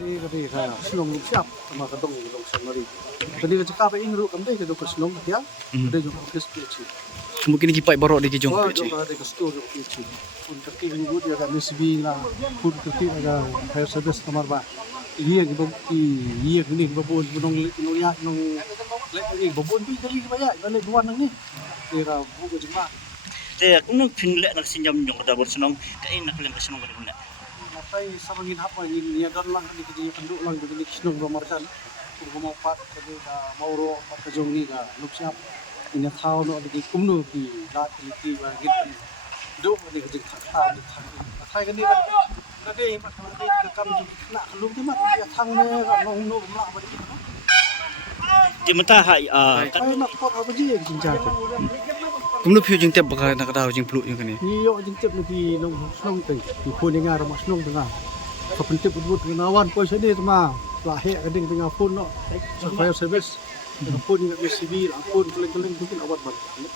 Ini ketika senong siap sama kadang kadang samari. Jadi ketika apa ingin ruk kami kita senong dia, ada juga kesepeci. Mungkin kipai borok di kijong Wah, peci. juga ada kesepeci juga kesepeci. Untuk minggu dia ada misbi lah, pun ketika ada fire service kamar bah. Iya gini babon bunong ya nong lagi babon bi dari banyak balik dua nang ni. Kira buku cuma. Kung nung pingle nagsinyam yung kadabor sinong kain naklang kasinong kadabor na. Napai samangin apa ini niadan lang di kedi penduk lang di kisnong romarkan. Kung mau pat kedi mauro pat kajong ni ka lup siap. Ini thau no di kumnu ki lat ki ba git. Do di kedi thau di thai kan ni kan. Nade mat ka kam nak lup ti mat ya thang ne ka nong no ma ba di. Di mata hai Kai mak pot apa ji yang cinca. Kumno phiu jing tep baka nakadaw jing plu yung kani. Iyo jing tep ni nong snong tai. Di phone nga ra mak snong tengah. Kapentip buat kenawan kau sini tu mah. Lahir kadang tengah phone no. Fire service. Phone ni kat CB, phone keling-keling mungkin awat banget.